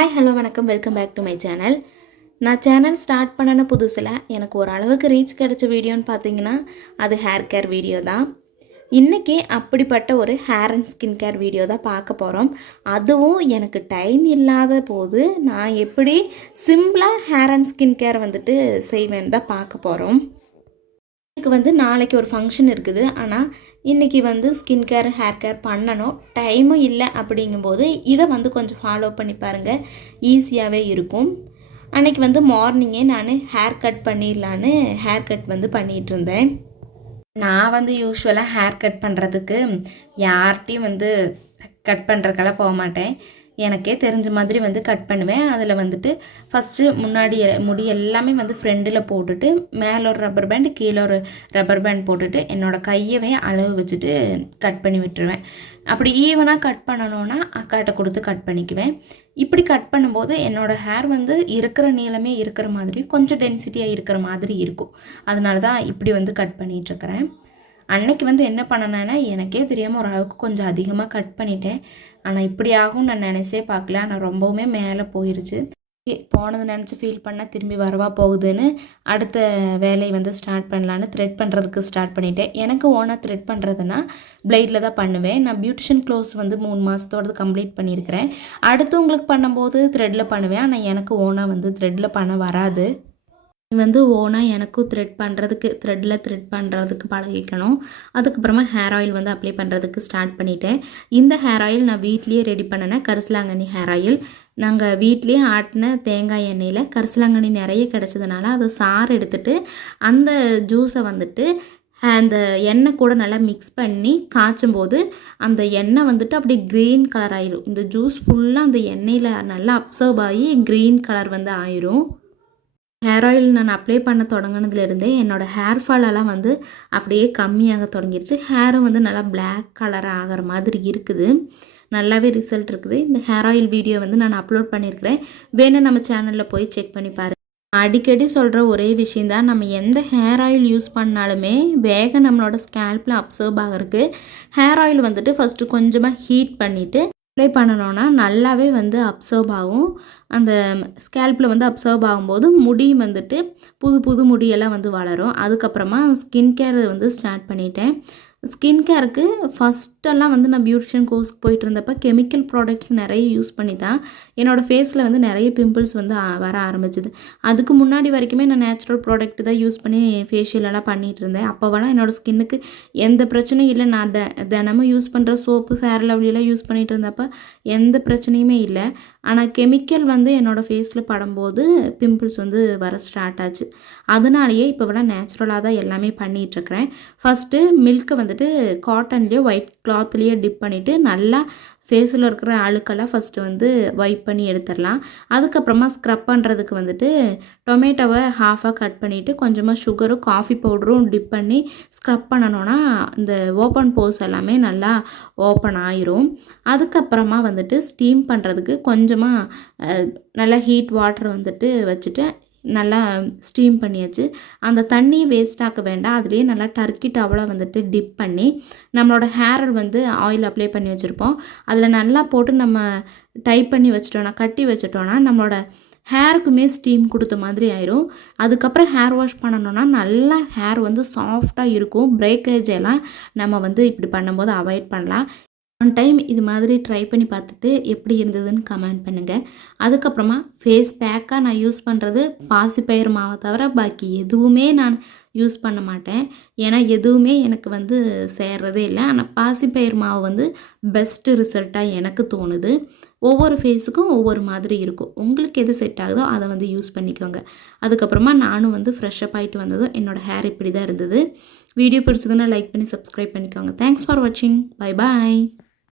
Hi hello வணக்கம் welcome back to my channel. நான் channel start பண்ணின புதுசில் எனக்கு ஓரளவுக்கு ரீச் கிடச்ச வீடியோன்னு பார்த்தீங்கன்னா அது ஹேர் கேர் வீடியோ தான். இன்றைக்கி அப்படிப்பட்ட ஒரு hair and skin care video தான் பார்க்க போகிறோம். அதுவும் எனக்கு டைம் இல்லாத போது நான் எப்படி சிம்பிளாக ஹேர் அண்ட் ஸ்கின் கேர் செய்வேன்னு தான் பார்க்க போகிறோம். எனக்கு நாளைக்கு ஒரு ஃபங்க்ஷன் இருக்குது. ஆனால் இன்றைக்கி ஸ்கின் கேர் ஹேர் கேர் பண்ணணும், டைமும் இல்லை. அப்படிங்கும்போது இதை கொஞ்சம் ஃபாலோ பண்ணி பாருங்கள், ஈஸியாகவே இருக்கும். அன்றைக்கி மார்னிங்கே நான் ஹேர் கட் பண்ணிடலான்னு ஹேர் கட் பண்ணிகிட்டு இருந்தேன். நான் யூஸ்வலாக ஹேர் கட் பண்ணுறதுக்கு யார்கிட்டையும் கட் பண்ணுறக்கெல்லாம் போக மாட்டேன். எனக்கே தெரிஞ்ச மாதிரி கட் பண்ணுவேன். அதில் ஃபஸ்ட்டு முன்னாடி முடி எல்லாமே ஃப்ரெண்டில் போட்டுட்டு மேலே ஒரு ரப்பர் பேண்ட் கீழே ஒரு ரப்பர் பேண்ட் போட்டுட்டு என்னோடய கையவே அளவு வச்சுட்டு கட் பண்ணி விட்டுருவேன். அப்படி ஈவனாக கட் பண்ணணுன்னா அக்காட்ட கொடுத்து கட் பண்ணிக்குவேன். இப்படி கட் பண்ணும்போது என்னோடய ஹேர் இருக்கிற நீளமே இருக்கிற மாதிரி கொஞ்சம் டென்சிட்டியாக இருக்கிற மாதிரி இருக்கும். அதனால தான் இப்படி கட் பண்ணிகிட்ருக்கிறேன். அன்னைக்கு என்ன பண்ணனேன்னா எனக்கே தெரியாமல் ஓரளவுக்கு கொஞ்சம் அதிகமாக கட் பண்ணிட்டேன். ஆனால் இப்படி ஆகும் நான் நினச்சே பார்க்கல. ஆனால் ரொம்பவுமே மேலே போயிருச்சு. போனது நினச்சி ஃபீல் பண்ணால் திரும்பி வரவா போகுதுன்னு அடுத்த வேலையை ஸ்டார்ட் பண்ணலான்னு த்ரெட் பண்ணுறதுக்கு ஸ்டார்ட் பண்ணிட்டேன். எனக்கு ஓனாக த்ரெட் பண்ணுறதுனா பிளேடில் தான் பண்ணுவேன். நான் பியூட்டிஷியன் க்ளோஸ் 3 மாதத்தோடு கம்ப்ளீட் பண்ணியிருக்கிறேன். அடுத்தவங்களுக்கு பண்ணும்போது த்ரெட்டில் பண்ணுவேன். ஆனால் எனக்கு ஓனாக த்ரெட்டில் பண்ண வராது. ஓனாக எனக்கும் த்ரெட் பண்ணுறதுக்கு பழகிக்கணும். அதுக்கப்புறமா ஹேர் ஆயில் அப்ளை பண்ணுறதுக்கு ஸ்டார்ட் பண்ணிட்டேன். இந்த ஹேர் ஆயில் நான் வீட்லேயே ரெடி பண்ணினேன். கரிசலாங்கண்ணி ஹேர் ஆயில். நாங்கள் வீட்லேயே ஆட்டின தேங்காய் எண்ணெயில் கரிசலாங்கண்ணி நிறைய கிடச்சதுனால அதை சாறு எடுத்துகிட்டு அந்த ஜூஸை அந்த எண்ணெய் கூட நல்லா மிக்ஸ் பண்ணி காய்ச்சும் போது அந்த எண்ணெய் அப்படியே க்ரீன் கலர் ஆயிரும். இந்த ஜூஸ் ஃபுல்லாக அந்த எண்ணெயில் நல்லா அப்சர்வ் ஆகி க்ரீன் கலர் ஆயிரும். ஹேர் ஆயில் நான் அப்ளை பண்ண தொடங்கினதுலேருந்தே என்னோடய ஹேர் ஃபாலெல்லாம் அப்படியே கம்மியாக தொடங்கிருச்சு. ஹேரும் நல்லா பிளாக் கலராக ஆகிற மாதிரி இருக்குது. நல்லாவே ரிசல்ட் இருக்குது. இந்த ஹேர் ஆயில் வீடியோ நான் அப்லோட் பண்ணியிருக்கிறேன். வேணும் நம்ம சேனலில் போய் செக் பண்ணி பாருங்கள். அடிக்கடி சொல்கிற ஒரே விஷயந்தான், நம்ம எந்த ஹேர் ஆயில் யூஸ் பண்ணாலுமே வேக நம்மளோட ஸ்கேல்பில் அப்சர்வ் ஆகிறதுக்கு ஹேர் ஆயில் ஃபஸ்ட்டு கொஞ்சமாக ஹீட் பண்ணிவிட்டு அப்ளை பண்ணணுன்னா நல்லாவே அப்சர்வ் ஆகும். அந்த ஸ்கேல்பில் அப்சர்வ் ஆகும்போது முடி புது முடியெல்லாம் வளரும். அதுக்கப்புறமா ஸ்கின் கேர் ஸ்டார்ட் பண்ணிட்டேன். ஸ்கின் கேருக்கு ஃபஸ்ட்டெல்லாம் நான் பியூட்டிஷியன் கோர்ஸ்க்கு போயிட்டு இருந்தப்போ கெமிக்கல் ப்ராடக்ட்ஸ் நிறைய யூஸ் பண்ணி தான் என்னோடய ஃபேஸில் நிறைய பிம்பிள்ஸ் வர ஆரம்பிச்சிது. அதுக்கு முன்னாடி வரைக்குமே நான் நேச்சுரல் ப்ராடக்ட் தான் யூஸ் பண்ணி ஃபேஷியலெல்லாம் பண்ணிகிட்டு இருந்தேன். அப்போவெல்லாம் என்னோடய ஸ்கின்னுக்கு எந்த பிரச்சனையும் இல்லை. நான் தினமும் யூஸ் பண்ணுற சோப்பு ஃபேர் லவ்லியெல்லாம் யூஸ் பண்ணிகிட்டு இருந்தப்போ எந்த பிரச்சனையுமே இல்லை. ஆனால் கெமிக்கல் என்னோடய ஃபேஸில் படும்போது பிம்பிள்ஸ் வர ஸ்டார்ட் ஆச்சு. அதனாலேயே இப்போவெல்லாம் நேச்சுரலாக தான் எல்லாமே பண்ணிகிட்ருக்கிறேன். ஃபஸ்ட்டு மில்க்கை காட்டன்லேயோ ஒயிட் கிளாத்லேயோ டிப் பண்ணிவிட்டு நல்லா ஃபேஸில் இருக்கிற அழுக்கெல்லாம் ஃபஸ்ட்டு வைப் பண்ணி எடுத்துடலாம். அதுக்கப்புறமா ஸ்க்ரப் பண்ணுறதுக்கு டொமேட்டோவை ஹாஃபாக கட் பண்ணிவிட்டு கொஞ்சமாக சுகரும் காஃபி பவுடரும் டிப் பண்ணி ஸ்க்ரப் பண்ணணுன்னா இந்த ஓப்பன் போர்ஸ் எல்லாமே நல்லா ஓப்பன் ஆயிரும். அதுக்கப்புறமா ஸ்டீம் பண்ணுறதுக்கு கொஞ்சமாக நல்லா ஹீட் வாட்டர் வச்சுட்டு நல்லா ஸ்டீம் பண்ணியாச்சு. அந்த தண்ணியை வேஸ்ட் ஆக்க வேண்டாம். அதுலேயே நல்லா டர்க்கி டவலை டிப் பண்ணி நம்மளோட ஹேரை ஆயில் அப்ளை பண்ணி வச்சுருப்போம். அதில் நல்லா போட்டு நம்ம டைப் பண்ணி வச்சிட்டோன்னா கட்டி வச்சிட்டோன்னா நம்மளோட ஹேருக்குமே ஸ்டீம் கொடுத்த மாதிரி ஆயிரும். அதுக்கப்புறம் ஹேர் வாஷ் பண்ணணுன்னா நல்லா ஹேர் சாஃப்டாக இருக்கும். பிரேக்கேஜ் எல்லாம் நம்ம இப்படி பண்ணும்போது அவாய்ட் பண்ணலாம். ஒன் டைம் இது மாதிரி ட்ரை பண்ணி பார்த்துட்டு எப்படி இருந்ததுன்னு கமெண்ட் பண்ணுங்கள். அதுக்கப்புறமா ஃபேஸ் பேக்காக நான் யூஸ் பண்ணுறது பாசிப்பயிறு மாவை தவிர பாக்கி எதுவுமே நான் யூஸ் பண்ண மாட்டேன். ஏன்னா எதுவுமே எனக்கு சேர்றதே இல்லை. ஆனால் பாசிப்பயிறு மாவு பெஸ்ட்டு ரிசல்ட்டாக எனக்கு தோணுது. ஒவ்வொரு ஃபேஸுக்கும் ஒவ்வொரு மாதிரி இருக்கும். உங்களுக்கு எது செட் ஆகுதோ அதை யூஸ் பண்ணிக்கோங்க. அதுக்கப்புறமா நானும் ஃப்ரெஷ்ஷப் ஆகிட்டு வந்ததும் என்னோடய ஹேர் இப்படி தான் இருந்தது. வீடியோ பிடிச்சதுன்னா லைக் பண்ணி சப்ஸ்கிரைப் பண்ணிக்கோங்க. தேங்க்ஸ் ஃபார் வாட்சிங். Bye bye.